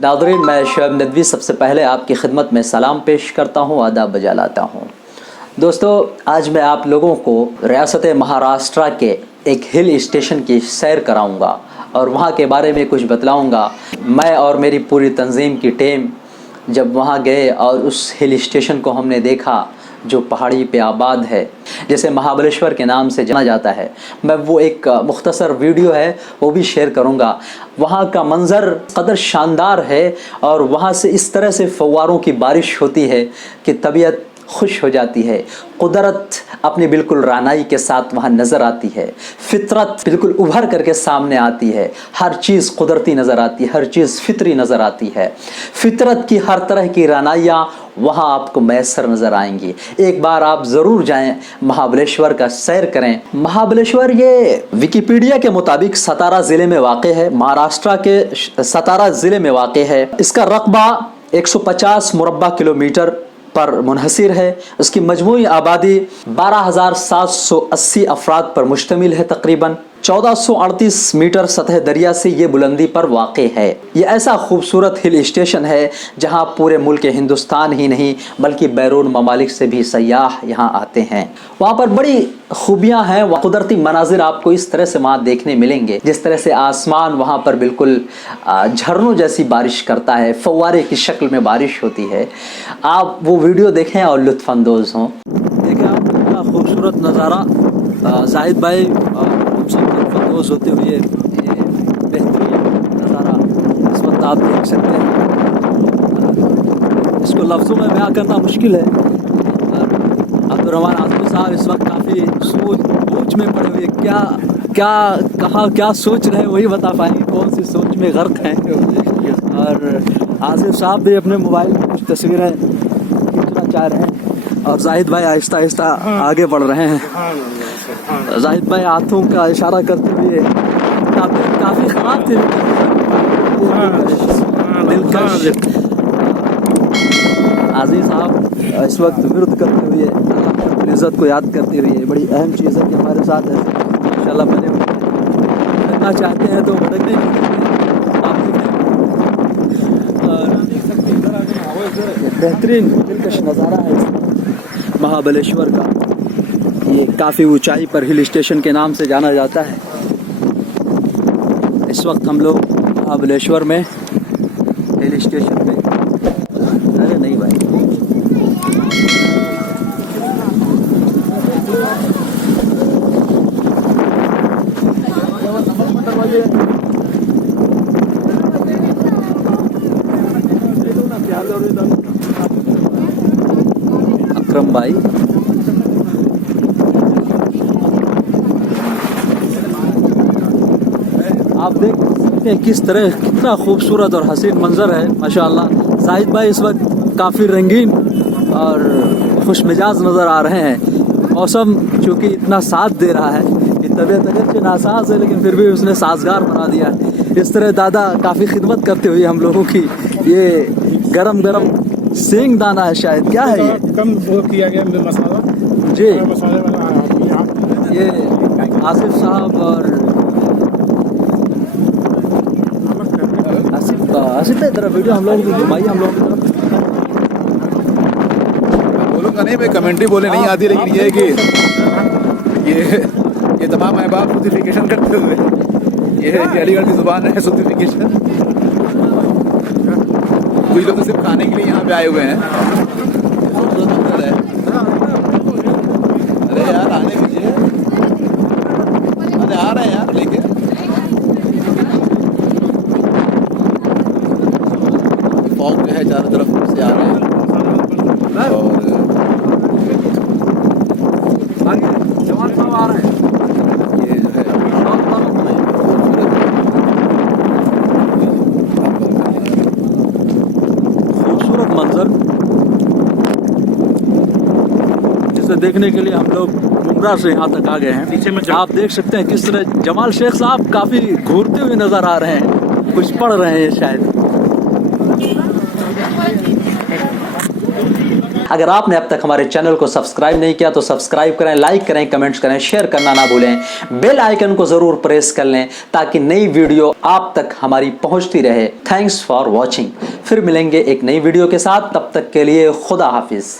नाज़रीन, मैं शोएब नदवी सबसे पहले आपकी खिदमत में सलाम पेश करता हूँ, आदाब बजा लाता हूँ। दोस्तों, आज मैं आप लोगों को रियासत महाराष्ट्र के एक हिल स्टेशन की सैर कराऊंगा और वहाँ के बारे में कुछ बतलाऊंगा। मैं और मेरी पूरी तंजीम की टीम जब वहाँ गए और उस हिल स्टेशन को हमने देखा जो पहाड़ी पे आबाद है, जैसे महाबलेश्वर के नाम से जाना जाता है, मैं वो एक मुख्तसर वीडियो है वो भी शेयर करूँगा। वहाँ का मंज़र कदर शानदार है और वहाँ से इस तरह से फव्वारों की बारिश होती है कि तबीयत खुश हो जाती है। कुदरत अपनी बिल्कुल रानाई के साथ वहाँ नज़र आती है, फितरत बिल्कुल उभर करके सामने आती है। हर चीज़ कुदरती नज़र आती है, हर चीज़ फितरी नज़र आती है। फितरत की हर तरह की रानाइयाँ वहाँ आपको मैसर नज़र आएंगी। एक बार आप ज़रूर जाएं, महाबलेश्वर का सैर करें। महाबलेश्वर ये विकिपीडिया के मुताबिक सतारा ज़िले में वाक़े है, महाराष्ट्र के सतारा ज़िले में वाक़े है। इसका रकबा 150 मुरब्बा किलोमीटर पर मुनहसिर है। उसकी मजमूई आबादी 12,780 अफराद पर मुश्तमिल है। तकरीबन 1438 मीटर सतह दरिया से ये बुलंदी पर वाक़े है। ये ऐसा खूबसूरत हिल स्टेशन है जहाँ पूरे मुल्क हिंदुस्तान ही नहीं बल्कि बैरून ममालिक से भी सयाह यहाँ आते हैं। वहाँ पर बड़ी खूबियाँ हैं, वहाँ कुदरती मनाजिर आपको इस तरह से वहाँ देखने मिलेंगे। जिस तरह से आसमान वहाँ पर बिल्कुल झरनों जैसी बारिश करता है, फव्वारे की शक्ल में बारिश होती है। आप वो वीडियो देखें और लुत्फ़अंदोज़ हों। देखें आप कितना खूबसूरत नज़ारा, जाहिद भाई हमसे लुत्फ़अंदोज़ होते हुए ये बेहतरीन नज़ारा इस वक्त आप देख सकते हैं। इसको लफ्ज़ों में बयां करना मुश्किल है। अब्दुर्रहमान आज़मी साहब इस वक्त काफ़ी सोच में पड़े हुए, क्या सोच रहे हैं वही बता पाएंगे, कौन सी सोच में गर्क हैं। और आसिफ साहब भी अपने मोबाइल में कुछ तस्वीरें खींचना चाह रहे हैं और जाहिद भाई आहिस्ता आहिस्ता आगे बढ़ रहे हैं। जाहिद भाई हाथों का इशारा करते हुए काफ़ी ख़राब थे, दिलकश। आज़ी साहब इस वक्त विरुद्ध करते हुए अल्लाह इज़्ज़त को याद करते हुए, बड़ी अहम चीज़ है कि हमारे साथ है इंशाल्लाह बने भटकना चाहते हैं तो भटकने बेहतरीन दिलकश नज़ारा है महाबलेश्वर का। ये काफ़ी ऊंचाई पर हिल स्टेशन के नाम से जाना जाता है। इस वक्त हम लोग महाबलेश्वर में हिल स्टेशन पे, अरे नहीं भाई, अकरम भाई आप देख सकते हैं किस तरह कितना खूबसूरत और हसीन मंजर है माशाअल्लाह। जाहिद भाई इस वक्त काफ़ी रंगीन और खुश मिजाज नज़र आ रहे हैं। मौसम चूँकि इतना साथ दे रहा है कि तबीयत अगरचे नासाज है लेकिन फिर भी उसने साजगार बना दिया है। इस तरह दादा काफ़ी खिदमत करते हुए हम लोगों की, ये गरम गरम सेंग दाना है शायद, क्या है ये, कम वो किया गया मसाला जी। मसाले वाला ये आसिफ साहब और आसिफ इधर वीडियो हम लोग घुमाइए, हम लोग बोलूँगा नहीं, मैं कमेंट्री बोले नहीं आती, लेकिन ये है कि ये तमाम अहबाब सर्टिफिकेशन करते हुए, ये है कि अलीगढ़ की ज़ुबान है सर्टिफिकेशन। कुछ लोग तो सिर्फ खाने के लिए यहाँ पे आए हुए हैं। अरे यार आने दीजिए, अरे आ रहे हैं यार लेके। फॉग जो है चारों तरफ से आ रहे हैं और जवान साहब आ रहे हैं। ये जो है खूबसूरत मंजर जिसे देखने के लिए हम लोग मुमरा से यहाँ तक आ गए हैं। पीछे में आप देख सकते हैं किस तरह जमाल शेख साहब काफ़ी घूरते हुए नज़र आ रहे हैं, कुछ पढ़ रहे हैं शायद। अगर आपने अब तक हमारे चैनल को सब्सक्राइब नहीं किया तो सब्सक्राइब करें, लाइक करें, कमेंट्स करें, शेयर करना ना भूलें, बेल आइकन को जरूर प्रेस कर लें ताकि नई वीडियो आप तक हमारी पहुंचती रहे। Thanks for watching. फिर मिलेंगे एक नई वीडियो के साथ, तब तक के लिए खुदा हाफिज।